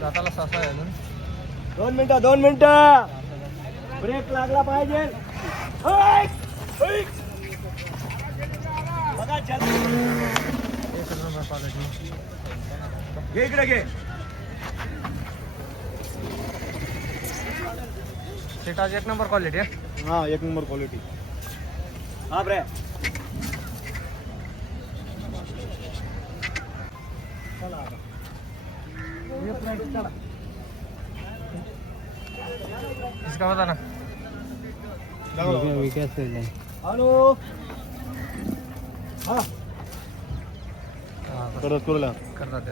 दाताला सासा आहे अजून दोन मिनिटं दोन मिनिटं. ब्रेक लागला पाहिजे. घे इकडे घे. सेट आज एक नंबर क्वालिटी हा एक नंबर क्वालिटी हा ब्रे इसका ना हॅलो. हा करत करूला करतात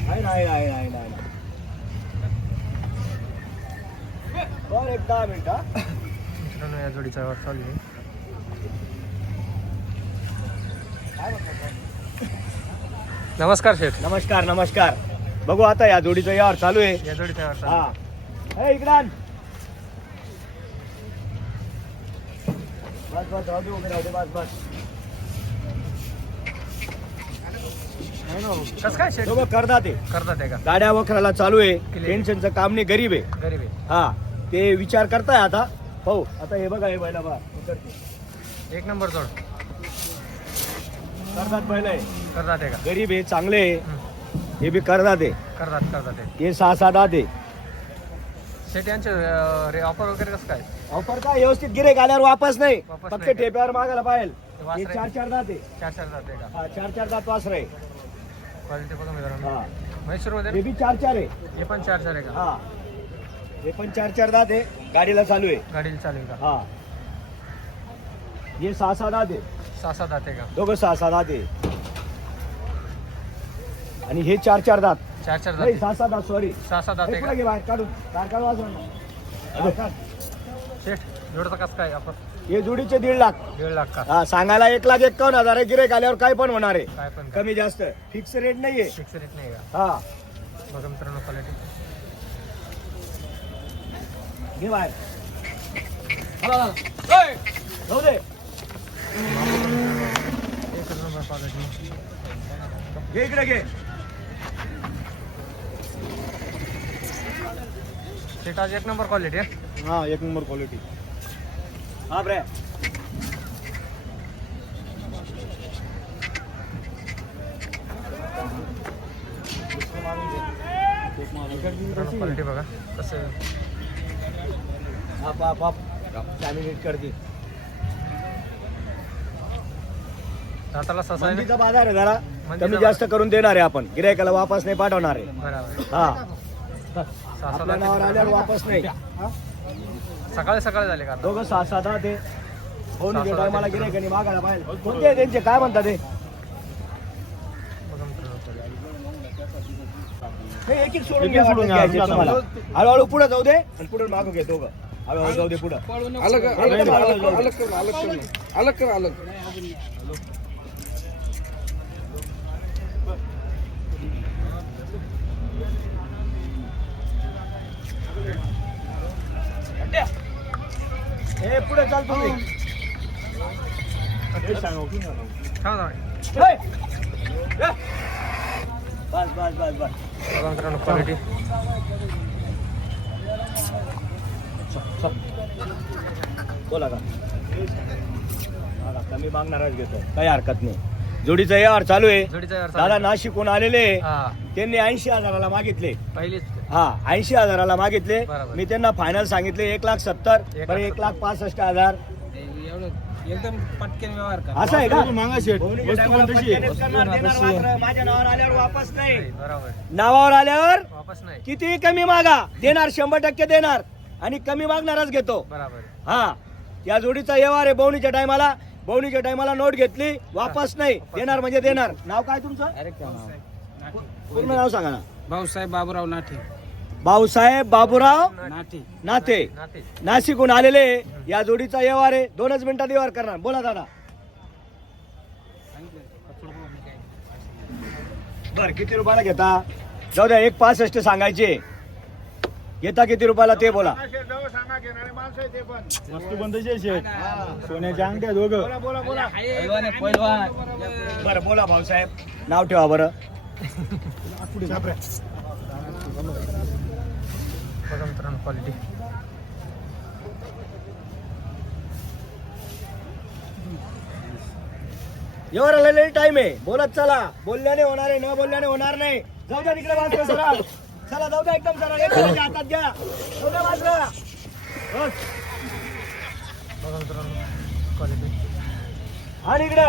नाही नाही नाही नाही नाही बरं एक दहा मिनिट हा मित्रांनो या जोडीचा व्यवहार चालू आहे काय म्हणतो? नमस्कार शेठ. नमस्कार नमस्कार. बघू आता या जोडीचा यावर चालू आहे. या जोडीचा हा. ए इकडे आण. बस बस राहू दे उभे राहू दे बस बस. कसं काय शेठ? ते. करतात का? गाड्या वखराला चालू आहे. Clear. टेन्शनचं काम नाही गरीब आहे. गरीब आहे. हा. ते विचार करताय आता. हो आता हे बघा हे बैला बा एक नंबर जोड. करतात बैल आहे करतात ते का? गरीब आहे चांगले आहे. हं. हे बी करतात आहे. करतात करतात ते हे सहा सात आठ आहे. शेठ यांचे अं, रे ऑफर वगैरे कसं काय? ऑफर काय? व्यवस्थित गिरे आल्यावर वापस नाही. वापस फक्त नाही? ठेप्यावर मागायला पाहिजे. हे वासरे- चार चार दात आहे. चार चार जाते का? हा चार चार दात वासर आहे. क्वालिटी बघा मित्रांनो. हा. म्हैसूरमध्ये? हे? बी चार चार आहे. हे पण चार चार आहे का? हा. हे पण चार चार दात आहे. गाडीला चालू आहे. गाडीला चालेल का? हा. हे सहा सहा दात आहे सहा सात जाते का दोघं सहा सहा दात आहे आणि हे चार चार दात। चार चार नाही सहा सहा दात सॉरी सहा सात जाते का घे बाहेर? काढून कार काढू वाजवा ना. हा, काढ. शेठ जोडचं कसं काय? ऑफर हे जोडीचे दीड लाख. दीड लाख का? हा सांगायला एक लाख एकावन्न हजार आहे. गिरेक आल्यावर काय पण होणार आहे. काय पण कमी जास्त. फिक्स रेट नाहीये. फिक्स रेट नाही का? हा. बघा मित्रांनो क्वालिटी घे बाहेर. जाऊ दे. घे इकडे घे. शेठ एक नंबर क्वालिटी आहे. हा एक नंबर क्वालिटी हा ब्रे. क्वालिटी बघा कसं आप आप आप. लॅमिनेट कर दी. दाताला ससा आहे ना? मंदीचा बाजार आहे जरा. मंदीचा कमी जास्त करून देणार आहे आपण. गिरायकाला वापस नाही पाठवणार आहे. बरोबर. हा. सहा सात आपल्या नावावर आल्यावर वापस नाही. सकाळी सकाळी झाले का आता? दोघं सात आहात ते फोन सात मला. गिरायकाने मागायला पाहिजे. कोणते आहे त्यांचे? काय म्हणतात ते? बघा मित्रांनो quality. नाही, एक एक सोडून घ्या वाटलं घ्यायचे तुम्हाला. हळूहळू पुढे जाऊ दे. आणि पुढे मागू घे दोघं. हळूहळू जाऊ दे पुढे. अलग अलग कर, अलग कर. अलग कर अलग कर अलग कर अलग हे पुढे चाल तुम्ही हे सांगू की नाही? थांबा, थांबा. हे! हे! बस बस बस बस बघा मित्रांनो क्वालिटी बोला का? कमी मागणारच घेतो. काही हरकत नाही. जोडीचा यावर चालू आहे. दादा आहे. नाशिकहून आलेले हा. त्यांनी ऐंशी हजाराला मागितले. पहिलीच. हा ऐंशी हजाराला मागितले. बरोबर. मी त्यांना फायनल सांगितले एक लाख सत्तर एक बरं लाख एक लाख पासष्ट हजार. एकदम पटकन व्यवहार कर. असं आहे का? नावावर आल्यावर वापस नाही. नाही, बरोबर. नावावर आल्यावर वापस नाही. किती कमी मागा? देणार शंभर टक्के देणार. आणि कमी मागणारच घेतो. बरोबर. हा या जोडीचा व्यवहार आहे बवणीच्या टायमाला. बवणीच्या टायमाला नोट घेतली वापस नाही. देणार म्हणजे देणार. नाव काय तुमचं? अरे पूर्ण नाव सांगा ना. भाऊसाहेब बाबूराव नाठे. भाऊसाहेब बाबूराव नाठे. नाते नाते नाशिकहून आलेले या जोडीचा व्यवहार आहे. दोनच मिनिटात व्यवहार करणार. बोला दादा. बर किती रुपयाला घेता? जाऊ द्या एक पासष्ट सांगायचे. घेता किती रुपयाला ते बोला. वस्तू सोन्याच्या अंगठ्या दोघं. बरं बोला भाऊसाहेब. नाव ठेवा बरं. बघा मित्रांनो क्वालिटी एवढा आलेले टाइम आहे. बोलत चला. बोलल्याने होणार आहे न बोलल्याने होणार नाही. जाऊ द्या तिकडे वाजलं सरा चला जाऊ द्या एकदम सरा हातात घ्या. जाऊ द्या बस. बघा मित्रांनो क्वालिटी आणि इकडे.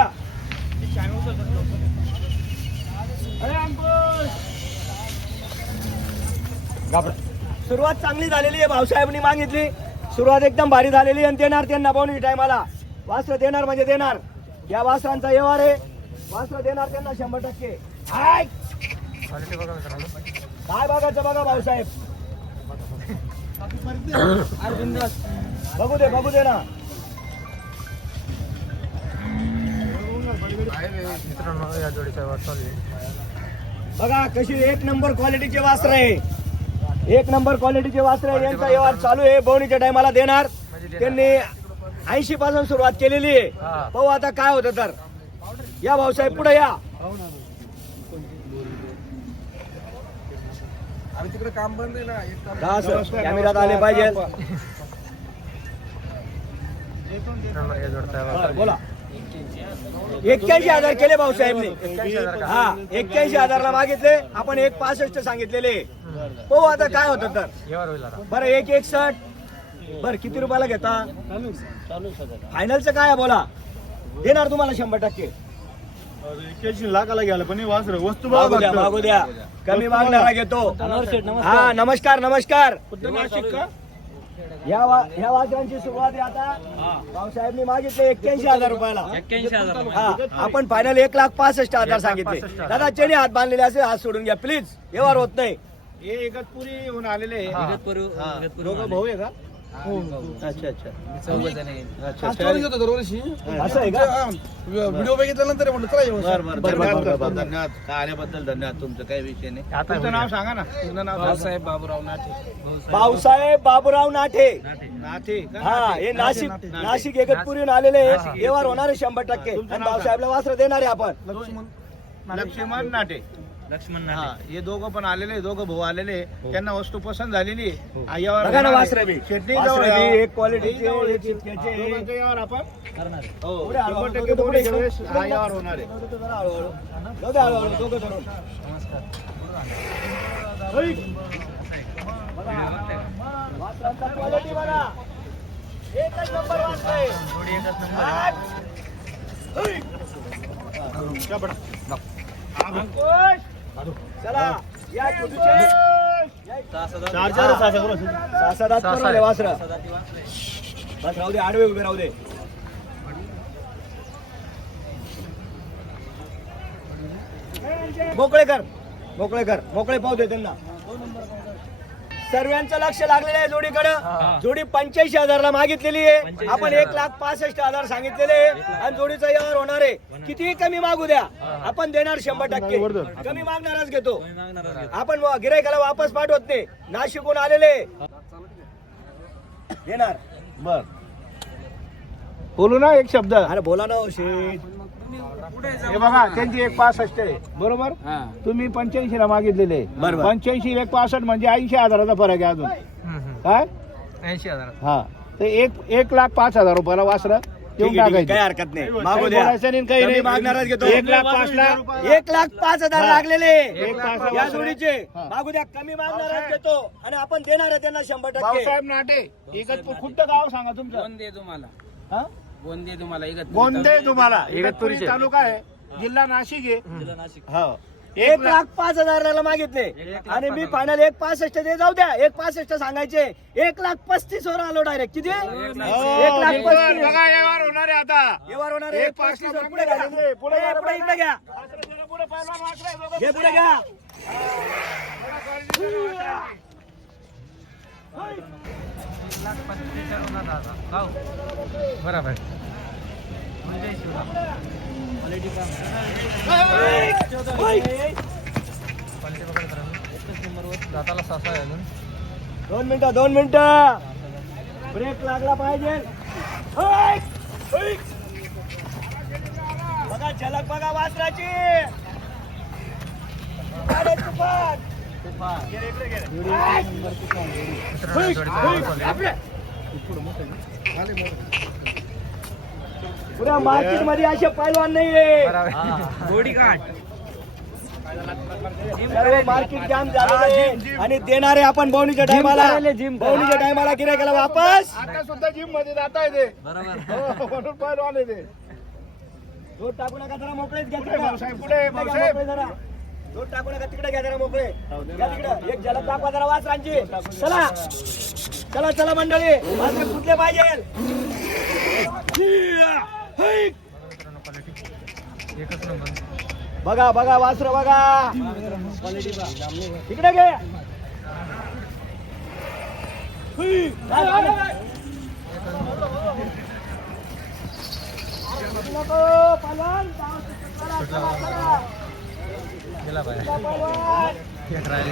सुरुवात चांगली झालेली आहे भाऊसाहेबांनी मागितली. सुरुवात एकदम भारी झालेली आहे आणि देणार त्यांना पाहुणे टायमाला वास्त्र देणार म्हणजे देणार. या वासरांचा व्यवहार आहे. वास्त्र देणार त्यांना शंभर टक्के. काय बघायचं बघा भाऊसाहेब. बघू दे बघू दे ना. मित्रांनो या जोडीचा बघा कशी एक नंबर क्वालिटीचे वास्त्र आहे. एक नंबर क्वालिटीचे वास्त्र आहे. यांचा व्यवहार चालू आहे. बोवणीच्या टायमाला देणार. त्यांनी ऐंशी पासून सुरुवात केलेली आहे. पाहू आता काय होतं तर. या भाऊसाहेब पुढे या. तिकडे काम बंद आहे ना. आले पाहिजे बोला. एक्क्याऐंशी हजार केले भाऊसाहेबने का? हा एक्क्याऐंशी हजारला मागितले. आपण एक पासष्ट सांगितलेले. पाहू आता काय होतं तर. बरं एक एकसठ बरं किती रुपयाला घेता? फायनलचं काय आहे बोला. देणार तुम्हाला शंभर टक्के. एक्क्याऐंशी लाखाला घ्यायला पण हे वासर वस्तू बघा मागू द्या. मागू द्या. कमी मागणारा घेतो. हा नमस्कार नमस्कार. या वा- या वासरांची सुरुवात आहे आता. भाऊसाहेबनी मागितले एक्क्याऐंशी हजार रुपयाला. हा आपण फायनल एक लाख पासष्ट हजार एक लाख सांगितले. हजार. दादा चेने हात बांधलेले असे हात सोडून घ्या. प्लीज व्यवहार होत नाही. हे इगतपुरी होऊन आलेले हा. हा. दोघं भाऊ आहे का? अच्छा अच्छा. अच्छा कास्टवर घेतो दरवर्षी. असं आहे का? व्हिडिओ बघितल्यानंतर म्हटलं चला येऊ. बरं बरं बरं, बरं, धन्यवाद बरं. धन्यवाद. काय आल्याबद्दल धन्यवाद. तुमचं काही विषय नाही. आता तुमचं. नाव सांगा ना. तुमचं नाव भाऊसाहेब बाबूराव नाटे भाऊसाहेब. बाबूराव नाठे. का? हा हे नाशिक. नाशिक एकतपुरीहून आलेले आहे. व्यवहार होणार आहे शंभर टक्के. भाऊसाहेबला वास्त्र देणार आहे आपण. लक्ष्मण नाटे लक्ष्मण हा हे दोघं पण आलेले दोघं भाऊ आलेले त्यांना वस्तू पसंत झालेली हा, यावर बघा ना होणार आहे. जवळ. एक क्वालिटीचे जवळ एक यावं. इतक्याचे. दोघांचं यावर आपण हो शंभर टक्के पुढे, हा यावर होणार आहे. एकच नंबर. चला या. चार चार सहा सहा. सहा सात वासरं. बस राहू दे आडवे उभे राहू दे. मोकळे कर मोकळे कर. मोकळे पाहू दे त्यांना. सर्वांचं लक्ष लागलेलं आहे जोडीकडं. जोडी पंच्याऐंशी हजारला मागितलेली आहे. आपण एक लाख पासष्ट हजार सांगितलेले आहे. आणि जोडीचा व्यवहार होणार आहे. कितीही कमी मागू द्या. आपण देणार शंभर टक्के. कमी मागणारच घेतो. आपण गिरायकाला वापस पाठवत नाही. नाशिकहून आलेले देणार बर. बोलू ना एक शब्द. अरे बोला ना हो शेठ हे बघा त्यांची एक पासष्ट आहे. बरोबर? हा. तुम्ही पंच्याऐंशी ला मागितलेले. बरोबर. पंच्याऐंशी एक पासष्ट म्हणजे ऐंशी हजाराचा फरक आहे अजून. काय? ऐंशी हजार हा. तर एक एक लाख पाच हजार रुपयाला वासर देऊन ठीक आहे, ठीक आहे, टाकायचं. काही हरकत नाही. मागू काही द्या. बोलायचं नाही, काही कमी नाही. मागणारच घेतो. एक लाख पाच ला एक लाख. पाच हजार. लागलेले. एक पाच या. जोडीचे. हा. मागू द्या. कमी मागणारच घेतो. आणि आपण देणार आहे त्यांना शंभर टक्के. भाऊसाहेब नाटे एकच खुद्द गाव सांगा तुमचं. गोंदे तुम्हाला हा? गोंदे तुम्हाला इगत गोंदे तुम्हाला. इगतपुरी तालुका आहे. जिल्हा नाशिक आहे. हो. एक लाख पाच हजाराला मागितले. आणि मी फायनल एक पासष्ट दे जाऊ द्या. एक पासष्ट सांगायचे. एक लाख पस्तीस वर आलो डायरेक्ट किती? हो, एक लाख बिलकुल. पस्तीस. बघा यावर होणार आहे आता. व्यवहार होणार एक एक पस्तीस वर पुढे घ्या पुढे, पुढे पुढे पुढे इकडे घ्या. पुढे पुढे घ्या. लाख होणार आता गाव बरोबर पंच्याऐंशी होणार. क्वालिटी बघा मित्रांनो एकच नंबरवर दाताला सासा आहे अजून दोन मिनिटं दोन मिनिटं ब्रेक लागला पाहिजे. बघा झलक बघा वासराची अरे तुफान. गेले इकडे गेले. पुऱ्या मार्केटमध्ये असे पैलवान नाहीये. सर्व मार्केट जाम झालेले आणि देणारे आपण बवणीच्या टायमाला बवणीच्या टायमाला गिरायकाला वापस. आता सुद्धा जिममध्ये जाता येते. हो, म्हणून पैलवान आहे ते. जोड टाकू नका जरा मोकळेच घ्या. भाऊसाहेब, पुढे तिकडे घ्या भाऊसाहेब. मोकळे जरा. जोड टाकू नका तिकडे घ्या जरा मोकळे घ्या तिकडं एक झलक दाखवा जरा वासरांची चला चला चला मंडळी वासरे कुठले पाहिजे. एकच नंबर बघा बघा वासर बघा तिकडे घे हुई. नको, पालन. चला, चला, चला.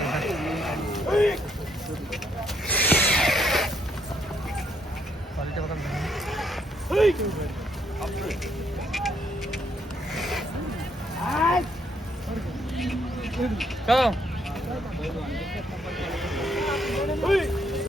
गेला बाहेर